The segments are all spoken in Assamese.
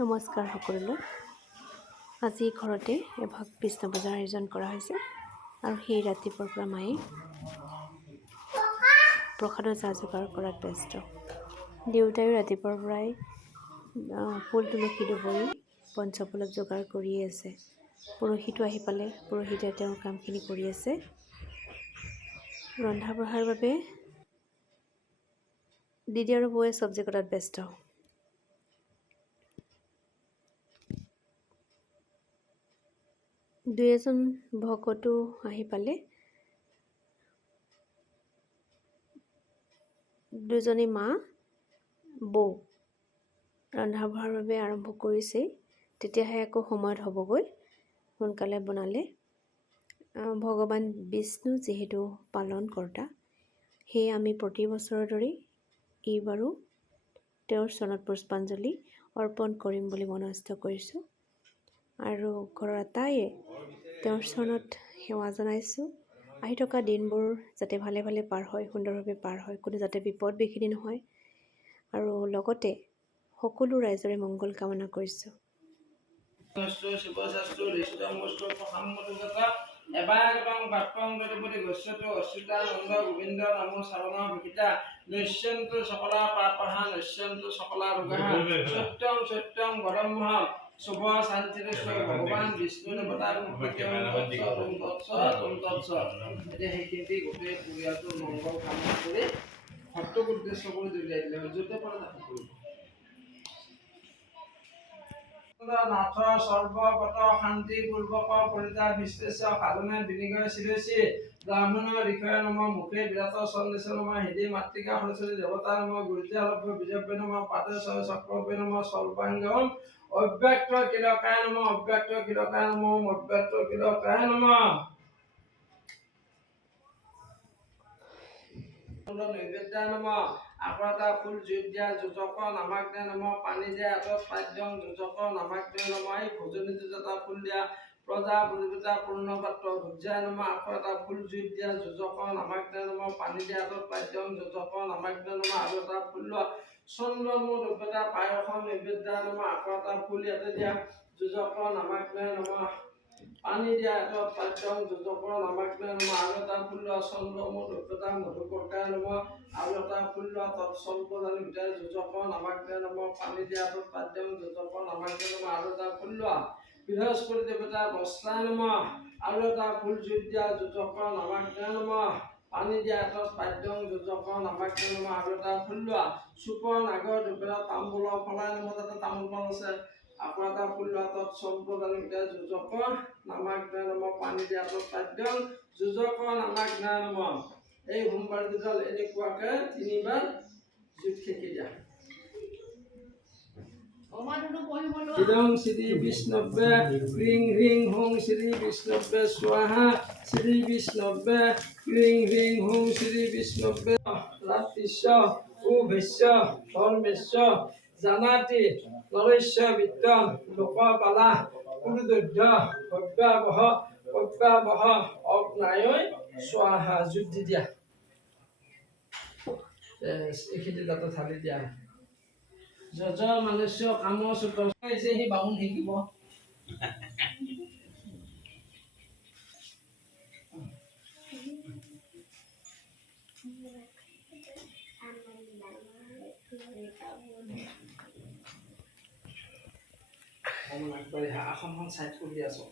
নমস্কাৰ সকলোলৈ। আজি ঘৰতে এভাগ কৃষ্ণ পূজাৰ আয়োজন কৰা হৈছে আৰু সেই ৰাতিপুৱাৰ পৰা মায়ে প্ৰসাদৰ যা যোগাৰ কৰাত ব্যস্ত। দেউতায়ো ৰাতিপুৱাৰ পৰাই ফুল তুলসী দুবৰি পঞ্চফুলত যোগাৰ কৰিয়ে আছে। পুৰোহিতো আহি পালে, পুৰোহিতে তেওঁৰ কামখিনি কৰি আছে। ৰন্ধা বঢ়াৰ বাবে দিদি আৰু বৌয়ে চব্জি কটাত ব্যস্ত। দুই এজন ভকতো আহি পালে। দুজনী মা বৌ ৰন্ধা বঢ়াৰ বাবে আৰম্ভ কৰিছেই। তেতিয়াহে আকৌ সময়ত হ'বগৈ, সোনকালে বনালে। ভগৱান বিষ্ণু যিহেতু পালন কৰ্তা, সেয়ে আমি প্ৰতি বছৰৰ দৰেই এইবাৰো তেওঁৰ চৰণত পুষ্পাঞ্জলি অৰ্পণ কৰিম বুলি মনস্থ কৰিছোঁ আৰু ঘৰৰ আটাইয়ে তেওঁৰ চৰণত সেৱা জনাইছোঁ। আহি থকা দিনবোৰ যাতে ভালে ভালে পাৰ হয়, সুন্দৰভাৱে পাৰ হয়, কোনো যাতে বিপদ বিঘিনি নহয় আৰু লগতে সকলো ৰাইজৰে মংগল কামনা কৰিছোঁ। শুভ শান্তিৰে ভগৱান বিষ্ণু দেৱতাৰ সেইখিনি গোটেই পৰিয়ালটোৰ মংগল কামনা কৰি ভক্তক উদ্দেশ্য কৰি দলিয়াই দিলে য'তে পাৰে তাতে কৰিব। নাথ সৰ্বগত শান্তি পূৰ্বক পৰিতা বিশ্লেষ সাধনে বিনিগয় শিৰসি ব্ৰাহ্মণ ঋষয় নম মুখে বিৰাট সন্দেশ নম হৃদয় মাতৃকা সৰস্বতী দেৱতা নম গুৰুজা লভ্য বিজব্য নম পাতে চক্ৰব্য নম সর্বাঙ্গম অব্যক্ত কিলকায় নম অব্যক্ত কিলকায় নম অব্যক্ত কিলকায় নম। নৈবেদ্য নম আকতা ফুল জুইত দিয়া যোজক নামাগ্নে নম পানী দিয়া আতত পাদ্যং যোজক নামাগ্নে নম এই ভোজনী যোজতা ফুল দিয়া প্ৰজা পূৰ্ণতা পূৰ্ণ পাত্ৰ ভুজায় নম আকতা ফুল জুইত দিয়া যোজক নামাগ্নে নম পানী দিয়া আতত পাদ্যং যোজক নামাগ্নে নম আৰু এটা ফুল লোৱা চন্দ্ৰমূ দ্ৰব্যতা পায়স নৈবেদ্য নম আকতা ফুল ইয়াতে দিয়া যোজক নামাগ্নে নম পানী দিয়া আতত পাদ্যং যোজক নামাগ্নে নম আৰু এটা ফুল লোৱা চন্দ্ৰমূ দ্ৰব্যতা মধুকৰ্কায় নম আৰু এটা ফুল লোৱা তৎসম্পদানি ভিতৰে যোজক নামাগ্নে নম পানী দিয়া আতত পাদ্যং যোজক নামাগ্নে নম আৰু এটা ফুল লোৱা বৃহস্পতি দেৱতা বস্ত্ৰায় নম আৰু এটা ফুল জুইত দিয়া যোজক নামাগ্নে নম পানী দিয়া আতত পাদ্যং যোজক নামাগ্নে নম আৰু এটা ফুল লোৱা চুপৰ নাগৰ দ্ৰব্যতা তাম্বুল ফলাই নম তাতে তামোল পাণ আছে আকৌ এটা ফুল লোৱা তৎসম্পদানি ভিতৰে যোজক নামাগ্নে নম পানী দিয়া আতত পাদ্যং যোজক নামাগ্নে নম। এই সোমবাৰ দুডাল এনেকুৱাকে তিনিবাৰ জুইত সেকি দিয়া। ইদং শ্রী বিষ্ণবে ক্রিং হ্রিং হুং শ্রী বিষ্ণবে স্বাহা শ্রী বিষ্ণবে ক্রিং হ্রিং হুং শ্রী বিষ্ণবে রাত্রিস্য উভস্য ধর্মেস্য জানাতি নরস্য বিত্তম লোকপালা কুরুদৈর্ঘ্য ভব্যাবহ অগ্নায় স্বাহা যুদ্ধি দিয়া। এইখিনি তাতে ঢালি দিয়া। যজ মনুষ্য কাম চুত সি বামুণ শিকিব। অকমান আগবাঢ়ি আহা, আসনখন চাইড কৰি আছো।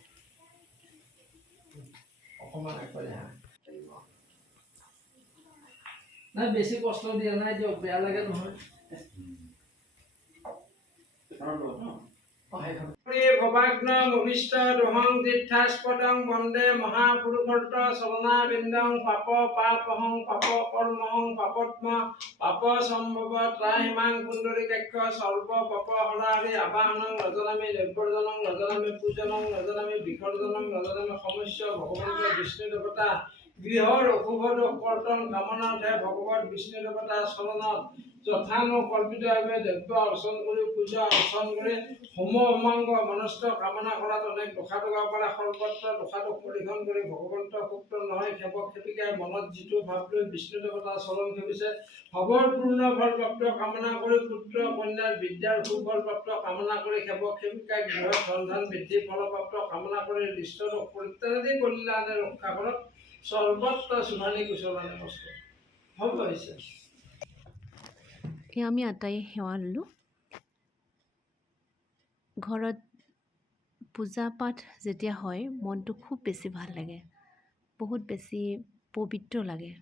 অকমান আগবাঢ়ি আহা। নাই বেছি কষ্ট দিয়া নাই দিয়ক, বেয়া লাগে নহয়। ভবাগ্ন ভূমিষ্ঠ দোহং তীর্থাস্পদং বন্দে মহাপুরুষর্ত চরণাবিন্দং পাপ পাপহং পাপ কর্মহং পাপত্ম পাপ সম্ভব ত্রাহিমাং পুণ্ডরীকাক্ষ সর্ব পাপ হরারি আবাহনং নজনামি নৈবর্জনং নজনামি পূজনং নজনামি বিসর্জনং নজনামি সমস্য ভগবন্ত বিষ্ণু দেবতা গৃহৰ অশুভ দোষ কৰ্তন কামনাৰ্থে ভগৱত বিষ্ণু দেৱতাৰ চৰণত যথানুকল্পিতভাৱে দ্ৰব্য অৰ্চন কৰি পূজা অৰ্চন কৰি হোম হোমাংগ মনস্থ কামনা কৰাত অনেক দোষা টকা পাৰে সৰ্বত্ৰ দোষাটোক পৰীক্ষণ কৰি ভগৱন্ত সুপ্ত নহয় সেৱক সেৱিকাই মনত যিটো ভাৱ লৈ বিষ্ণু দেৱতা চৰণ খেলিছে ভৱৰ পূৰ্ণ ফল প্ৰাপ্ত কামনা কৰি পুত্ৰ কন্যাৰ বিদ্যাৰ সুফল প্ৰাপ্ত কামনা কৰি সেৱক সেৱিকাই গৃহত ধন ধন বৃদ্ধি ফলপ্ৰাপ্ত কামনা কৰি দৃষ্টক পৰিত্ৰাণাদি কল্যাণে ৰক্ষা কৰক সৰ্বত্ৰ শুভানি কুশলানি বস্তু হ'ব হৈছে। আমি আটাই সেৱা ল'লোঁ। ঘৰত পূজা পাঠ যেতিয়া হয় মনটো খুব বেছি ভাল লাগে, বহুত বেছি পবিত্ৰ লাগে।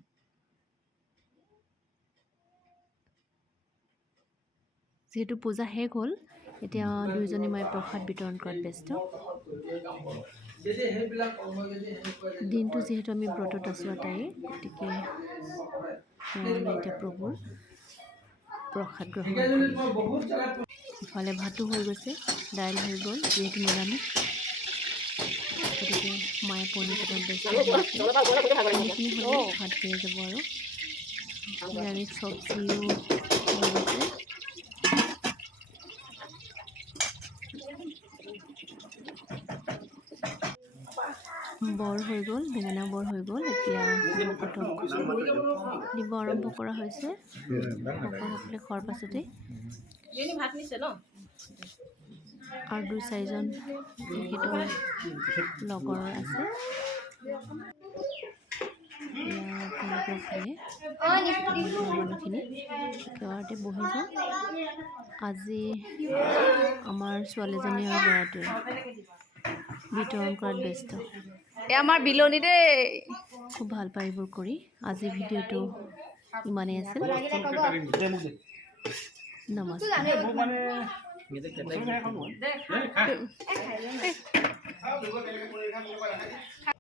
যিহেতু পূজা শেষ হ'ল, এতিয়া দুয়োজনী মায়ে প্ৰসাদ বিতৰণ কৰাত ব্যস্ত। দিনটো যিহেতু আমি ব্ৰতত আছোঁ আটাইয়ে, গতিকে আমি এতিয়া প্ৰভুৰ প্ৰসাদ গ্ৰহণ কৰিম। ইফালে ভাতো হৈ গৈছে, দাইল হৈ গ'ল, যিহেতু নিৰামিষ, গতিকে মায়ে পনীৰ কেইটাত ব্যস্ত পনীৰখিনি হ'লে ভাত হৈ যাব আৰু নিৰামিষ চব্জিও হৈ গৈছে। বৰ হৈ গ'ল, বেঙেনা বৰ হৈ গ'ল। এতিয়া ভকতক দিব আৰম্ভ কৰা হৈছে। ভকতসকলে খোৱাৰ পাছতেই আৰু 2-4জন তেখেতৰ লগৰ আছে, তেওঁলোকেও খালে। মানুহখিনি একেবাৰতে বহি যাওঁ। আজি আমাৰ ছোৱালীজনী আৰু ল'ৰাটোৱে বিতৰণ কৰাত ব্যস্ত। আমাৰ বিলনী দেই, খুব ভাল পায় এইবোৰ কৰি। আজি ভিডিঅ'টো ইমানেই আছিল। নমস্কাৰ।